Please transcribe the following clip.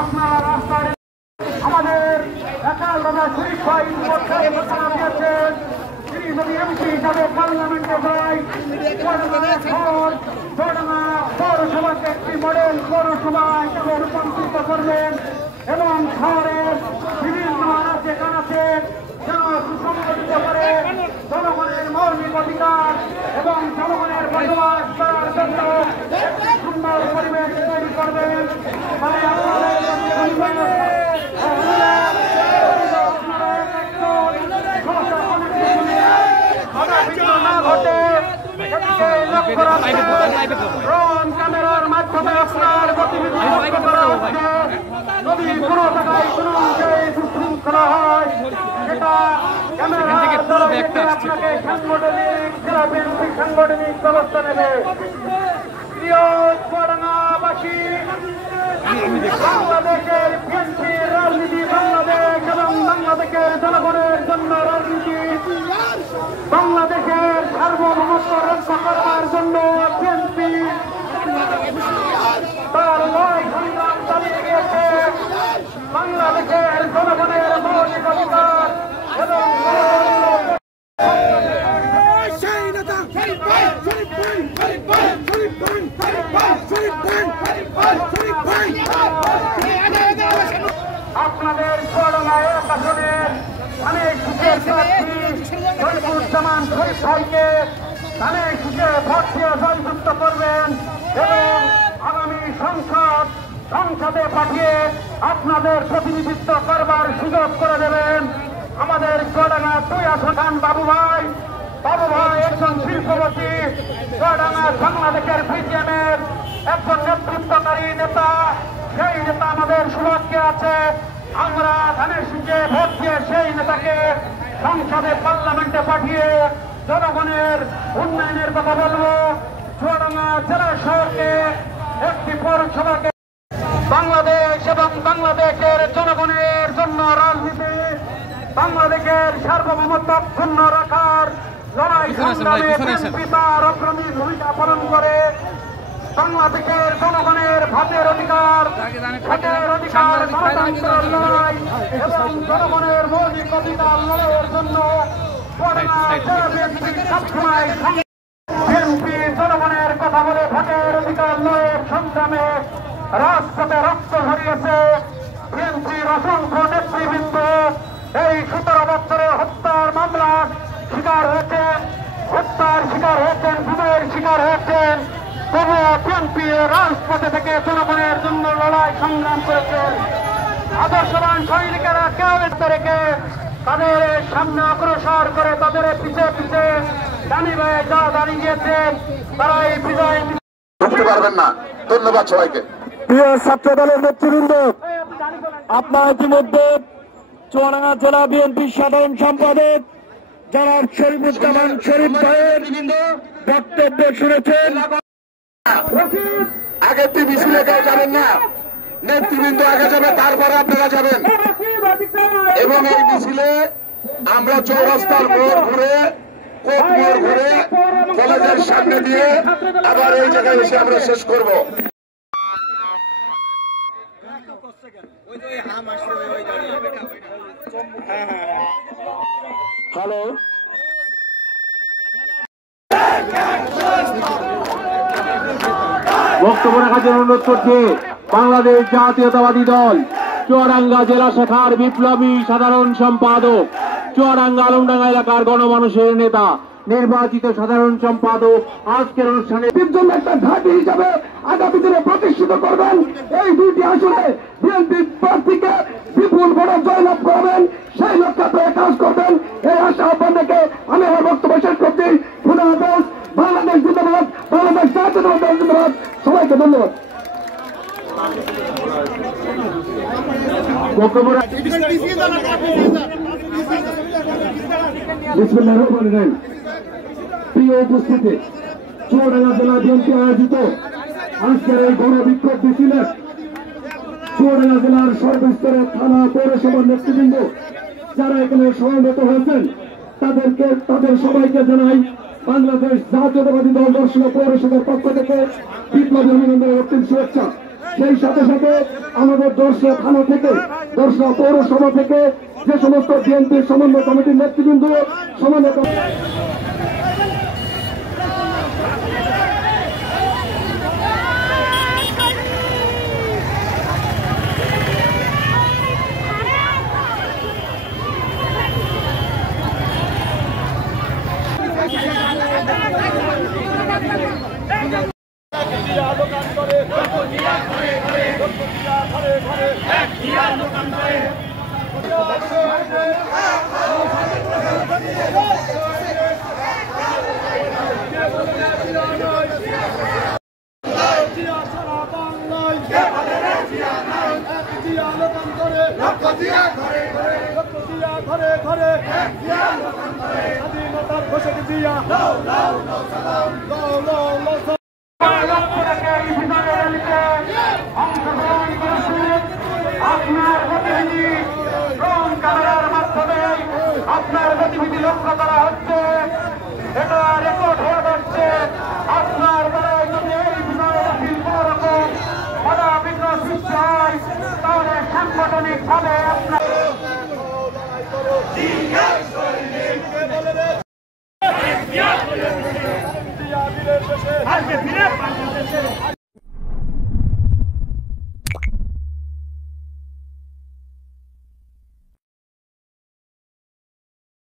আপনারা রাস্তায় আমাদের রাখাল দাদা শরীফ ভাই ঘোষণা দিয়েছেন তিনি যদি এমপি হিসাবে পার্লামেন্টে যায় চুয়াডাঙ্গা পৌরসভাকে একটি মডেল পৌরসভা হিসেবে রূপান্তরিত করবেন এবং শহরের বিভিন্ন আনাচে কানাচে যেন সুসংগঠিত করে জনগণের মৌলিক অধিকার এবং জনগণের বসবাস করার জন্য একটি সুন্দর পরিবেশ তৈরি করবেন মানে ক্যামেরার মাধ্যমে আপনার গতিবিধি যদি কোনো জায়গায় কোনো শৃঙ্খলা হয় সেটা আপনাকে সাংগঠনিক ব্যবস্থা নেবে। প্রিয় চুয়াডাঙ্গাবাসী, বাংলাদেশের বিএনপির রাজনীতি বাংলাদেশ এবং বাংলাদেশের জনগণের জন্য রাজনীতি, বাংলাদেশের সার্বভৌমত্ব রক্ষা করবার জন্য বিএনপি তার লড়াই সংগ্রাম চালিয়ে গিয়েছে। বাংলাদেশের জনগণের মৌলিক অধিকার এবং আপনাদের চুয়াডাঙ্গা এক আসনের অনেক সুখের প্রার্থী শরীফুজ্জামান শরীফ ভাইকে অনেক সুখে ভোট দিয়ে জয়যুক্ত করবেন এবং আগামী সংসদে পাঠিয়ে আপনাদের প্রতিনিধিত্ব করবার সুযোগ করে দেবেন। আমাদের চুয়াডাঙ্গা 2 আসন বাবু ভাই একজন শিল্পপতি, চুয়াডাঙ্গা বাংলাদেশের বিজিএমের একজন নেতৃত্বকারী নেতা। সেই নেতা আমাদের সুভাষকে আছে, আমরা ধানের শীষে ভোট দিয়ে সেই নেতাকে সংসদে পার্লামেন্টে পাঠিয়ে জনগণের উন্নয়নের কথা বলবো। চুয়াডাঙ্গা জেলা শহরকে একটি পৌরসভাকে বাংলাদেশ এবং বাংলাদেশের জনগণের জন্য রাজনীতি, বাংলাদেশের সার্বভৌমত্ব অক্ষুণ্ণ রাখার লড়াই সংগ্রামে বিএনপি তার অগ্রণী ভূমিকা পালন করে। বাংলাদেশের জনগণের ভোটের অধিকার গণতন্ত্রের লড়াই এবং জনগণের মৌলিক অধিকার লড়াইয়ের জন্য বিএনপি জনগণের কথা বলে ভোটের অধিকার লড়াইয়ের সংগ্রামে রাজপথে রক্ত ঝরিয়েছে। বিএনপির অসংখ্য নেতৃবৃন্দ এই 17 বছরের হত্যার মামলার শিকার হয়েছেন, খুনের শিকার হয়েছেন। তবুও বিএনপি রাজপথে থেকে জনগণের জন্য লড়াই সংগ্রাম করেছেন। আদর্শবান সৈনিকেরা কেউ রেখে তাদের সামনে অগ্রসর করে তাদের পিছিয়ে পিছিয়ে দাঁড়িয়ে যা দাঁড়িয়ে গিয়েছেন, তারা এই বিজয় ঢুকতে পারবেন না। ধন্যবাদ সবাইকে। প্রিয় ছাত্র দলের নেতৃবৃন্দ, আপনারা ইতিমধ্যে চুয়াডাঙ্গা জেলা বিএনপির সাধারণ সম্পাদক জনাব শরীফুজ্জামান শরীফ ভাইয়ের বক্তব্য শুনেছেন। আগে মিছিলে কেউ যাবেন না, নেতৃবৃন্দ আগে যাবে, তারপরে আপনারা যাবেন। এবং এই মিছিলে আমরা চৌরাস্তার মোড় ঘুরে, কোট মোড় ঘুরে, কলেজের সামনে দিয়ে আবার এই জায়গায় এসে আমরা শেষ করব। হ্যালো, বক্তব্য রাখার জন্য অনুরোধ করছে বাংলাদেশ জাতীয়তাবাদী দল চুয়াডাঙ্গা জেলা শাখার বিপ্লবী সাধারণ সম্পাদক, চুয়াডাঙ্গা আলমডাঙ্গা এলাকার গণমানুষের নেতা, নির্বাচিত সাধারণ সম্পাদক আজকের অনুষ্ঠানে জন্য একটা ঘাঁটি হিসাবে আগামী দিনে প্রতিষ্ঠিত করবেন। এই 2টি আসনে বিএনপি প্রার্থীকে বিপুল ভোটে জয়লাভ করবেন, সেই লক্ষ্যে কাজ করবেন। এই আশা আহ্বান রেখে আমি আমার বক্তব্য শেষ করছি। খুদা হাফেজ। বাংলাদেশ জিন্দাবাদ, বাংলাদেশ জাতীয়তাবাদী দল জিন্দাবাদ। সবাইকে ধন্যবাদ। প্রিয় উপস্থিতি, চুয়াডাঙ্গা জেলা বিএনপি আয়োজিত আজকের এই গণবিক্ষোভ মিছিলে চুয়াডাঙ্গা জেলার সর্বস্তরের থানা পৌরসভার নেতৃবৃন্দ, যারা এখানে সমবেত হয়েছেন তাদের সবাইকে জানাই বাংলাদেশ জাতীয়তাবাদী দল দর্শনা পৌরসভার পক্ষ থেকে বিপ্লবী অভিনন্দনের অন্তিম শুভেচ্ছা। সেই সাথে সাথে আমাদের দর্শনা থানা থেকে দর্শনা পৌরসভা থেকে যে সমস্ত বিএনপির সমন্বয় কমিটির নেতৃবৃন্দ সমন্বয় ঘরে ঘরে স্বাধীনতার ঘোষক দিয়া আপনার গতিবিধি ড্রোন ক্যামেরার মাধ্যমে আপনার গতিবিধি লক্ষ্য করা হচ্ছে, এটা রেকর্ড হয়ে যাচ্ছে। আপনার বেলায় যদি এই বিনয়শীল কোন রকম বাধা বিঘ্ন সৃষ্টি হয় তাহলে সাংগঠনিক ভাবে আপনার ফিরে